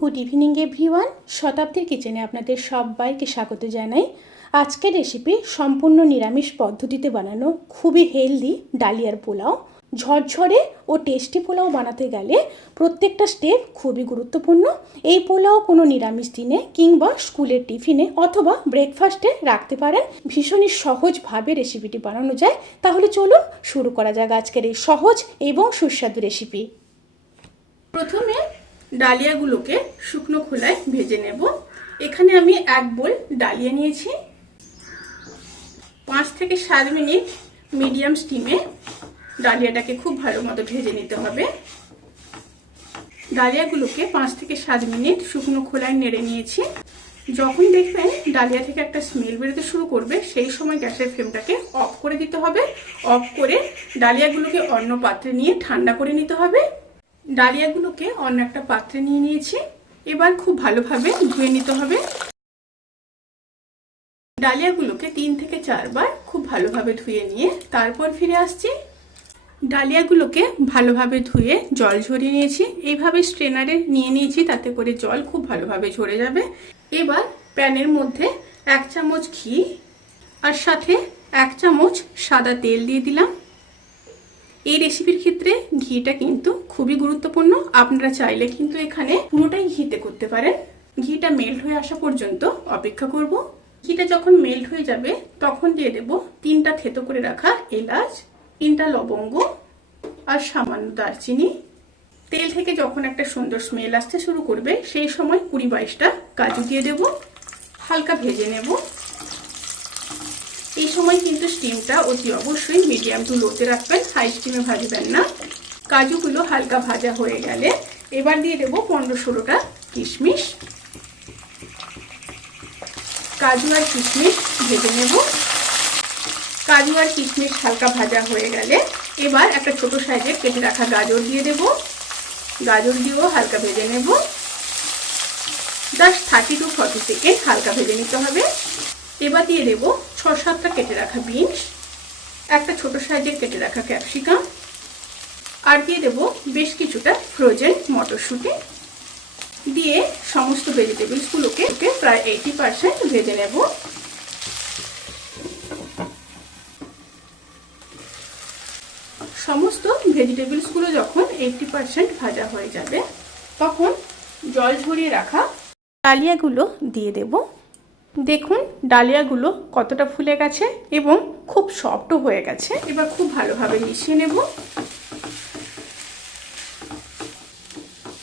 Good evening everyone. শতাব্দীর কিচেনে আপনাদের সবাইকে স্বাগত জানাই। আজকের রেসিপি সম্পূর্ণ নিরামিষ পদ্ধতিতে বানানো খুবই হেলদি ডালিয়ার পোলাও। ঝরঝরে ও টেস্টি পোলাও বানাতে গেলে প্রত্যেকটা স্টেপ খুবই গুরুত্বপূর্ণ। এই পোলাও কোনো নিরামিষ দিনে কিংবা স্কুলের টিফিনে অথবা ব্রেকফাস্টে রাখতে পারেন। ভীষণই সহজভাবে রেসিপিটি বানানো যায়। তাহলে চলুন শুরু করা যাক আজকের এই সহজ এবং সুস্বাদু রেসিপি। প্রথমে ডালিয়াগুলোকে শুকনো খোলায় ভেজে নেব। এখানে আমি এক বোল ডালিয়া নিয়েছি। 5 থেকে 7 মিনিট মিডিয়াম স্টিমে ডালিয়াটাকে খুব ভালো মতো ভেজে নিতে হবে। ডালিয়াগুলোকে 5 থেকে 7 মিনিট শুকনো খোলায় নেড়ে নিয়েছি। যখন দেখবেন ডালিয়া থেকে একটা স্মেল বেরোতে শুরু করবে, সেই সময় গ্যাসের ফ্লেমটাকে অফ করে দিতে হবে। অফ করে ডালিয়াগুলোকে অন্য পাত্রে নিয়ে ঠান্ডা করে নিতে হবে। ডালিয়াগুলোকে অন্য একটা পাত্রে নিয়ে নিয়েছি। এবার খুব ভালোভাবে ধুয়ে নিতে হবে। ডালিয়াগুলোকে 3 থেকে 4 বার খুব ভালোভাবে ধুয়ে নিয়ে তারপর ফিরে আসছি। ডালিয়াগুলোকে ভালোভাবে ধুয়ে জল ঝরিয়ে নিয়েছি। এইভাবে স্ট্রেনারে নিয়ে নিয়েছি, তাতে করে জল খুব ভালোভাবে ঝরে যাবে। এবার প্যানের মধ্যে 1 চামচ ঘি আর সাথে 1 চামচ সাদা তেল দিয়ে দিলাম। এই রেসিপির ক্ষেত্রে ঘিটা কিন্তু খুবই গুরুত্বপূর্ণ। আপনারা চাইলে কিন্তু এখানে পুরোটাই ঘিতে করতে পারেন। ঘিটা মেল্ট হয়ে আসা পর্যন্ত অপেক্ষা করব। ঘিটা যখন মেল্ট হয়ে যাবে তখন দিয়ে দেব 3টা থেতো করে রাখা এলাচ, 3টা লবঙ্গ আর সামান্য দারচিনি। তেল থেকে যখন একটা সুন্দর স্মেল আসতে শুরু করবে, সেই সময় 20-22টা কাজু দিয়ে দেব। হালকা ভেজে নেব। এই সময় কিন্তু স্টিমটা অতি অবশ্যই মিডিয়াম টু লোতে রাখবেন, হাই স্টিমে ভাজবেন না। কাজুগুলো হালকা ভাজা হয়ে গেলে এবার দিয়ে দেব 15-16টা কিশমিশ। কাজু আর কিশমিশ ভেজে নেব। কাজু আর কিশমিশ হালকা ভাজা হয়ে গেলে এবার একটা ছোট সাইজের কেটে রাখা গাজর দিয়ে দেব। গাজর দিয়েও হালকা ভেজে নেব। জাস্ট 30 to 40 সেকেন্ড হালকা ভেজে নিতে হবে। এবার দিয়ে দেব 6-7টা কেটে রাখা বিনস, একটা ছোট সাইজের কেটে রাখা ক্যাপসিকাম আর দিয়ে দেব বেশ কিছুটা ফ্রোজেন মটরশুঁটি। দিয়ে সমস্ত ভেজিটেবলসগুলোকে প্রায় 80% ভেজে নেব। সমস্ত ভেজিটেবলসগুলো যখন 80% ভাজা হয়ে যাবে, তখন জল ঝরিয়ে রাখা ডালিয়াগুলো দিয়ে দেব। দেখুন ডালিয়াগুলো কতটা ফুলে গেছে এবং খুব সফটও হয়ে গেছে। এবার খুব ভালোভাবে মিশিয়ে নেব।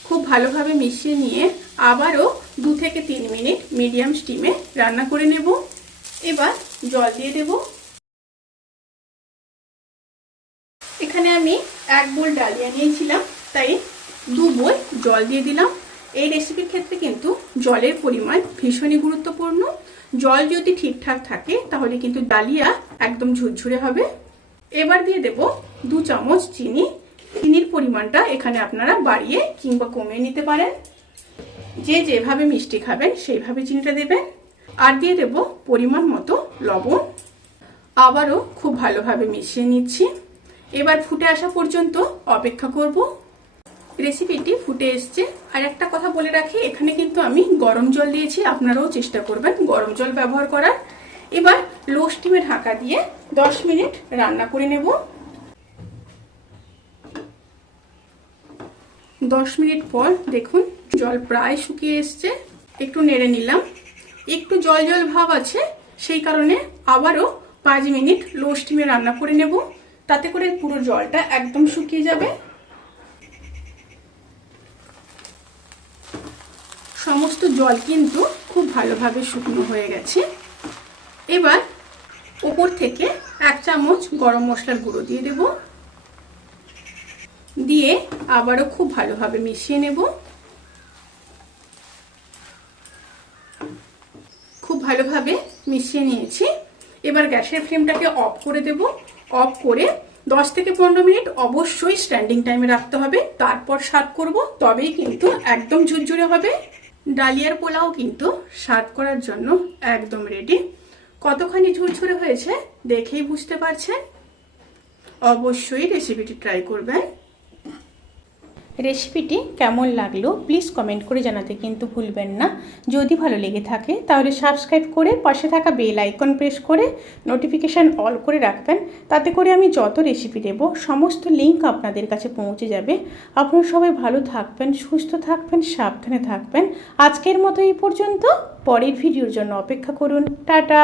খুব ভালোভাবে মিশিয়ে নিয়ে আবারও 2 থেকে 3 মিনিট মিডিয়াম স্টিমে রান্না করে নেব। এবার জল দিয়ে দেব। এখানে আমি 1 বোল ডালিয়া নিয়েছিলাম, তাই 2 বোল জল দিয়ে দিলাম। এই রেসিপির ক্ষেত্রে কিন্তু জলের পরিমাণ ভীষণই গুরুত্বপূর্ণ। জল যদি ঠিকঠাক থাকে তাহলে কিন্তু ডালিয়া একদম ঝুরঝুরে হবে। এবার দিয়ে দেব 2 চামচ চিনি। চিনির পরিমাণটা এখানে আপনারা বাড়িয়ে কিংবা কমিয়ে নিতে পারেন। যে যেভাবে মিষ্টি খাবেন সেইভাবে চিনিটা দেবেন। আর দিয়ে দেব পরিমাণ মতো লবণ। আবারও খুব ভালোভাবে মিশিয়ে নিচ্ছি। এবার ফুটে আসা পর্যন্ত অপেক্ষা করব। রেসিপিটি ফুটে এসছে। আর একটা কথা বলে রাখি, এখানে কিন্তু আমি গরম জল দিয়েছি, আপনারাও চেষ্টা করবেন গরম জল ব্যবহার করার। এবার লো স্টিমে ঢাকা দিয়ে 10 মিনিট রান্না করে নেব। 10 মিনিট পর দেখুন জল প্রায় শুকিয়ে এসছে। একটু নেড়ে নিলাম। একটু জল জল ভাব আছে, সেই কারণে আবারও 5 মিনিট লো স্টিমে রান্না করে নেব। তাতে করে পুরো জলটা একদম শুকিয়ে যাবে। সমস্ত জল কিন্তু খুব ভালোভাবে শুকনো হয়ে গেছে। এবার উপর থেকে 1 চামচ গরম মশলার গুঁড়ো দিয়ে দেব। দিয়ে আবারও খুব ভালোভাবে মিশিয়ে নেব। খুব ভালোভাবে মিশিয়ে নিয়েছি। এবার গ্যাসের ফ্লেমটাকে অফ করে দেব। অফ করে 10 থেকে 15 মিনিট অবশ্যই স্ট্যান্ডিং টাইমে রাখতে হবে। তারপর সার্ভ করব, তবেই কিন্তু একদম ঝুরঝুরে হবে। ডালিয়ার পোলাও কিন্তু সার্ভ করার জন্য একদম রেডি। কতখানি ঝুরঝুরে হয়েছে দেখেই বুঝতে পারছেন। অবশ্যই রেসিপিটি ট্রাই করবেন। রেসিপিটি কেমন লাগলো প্লিজ কমেন্ট করে জানাতে কিন্তু ভুলবেন না। যদি ভালো লেগে থাকে তাহলে সাবস্ক্রাইব করে পাশে থাকা বেল আইকন প্রেস করে নোটিফিকেশান অল করে রাখবেন। তাতে করে আমি যত রেসিপি দেব সমস্ত লিঙ্ক আপনাদের কাছে পৌঁছে যাবে। আপনারা সবাই ভালো থাকবেন, সুস্থ থাকবেন, সাবধানে থাকবেন। আজকের মতো এই পর্যন্ত, পরের ভিডিওর জন্য অপেক্ষা করুন। টাটা।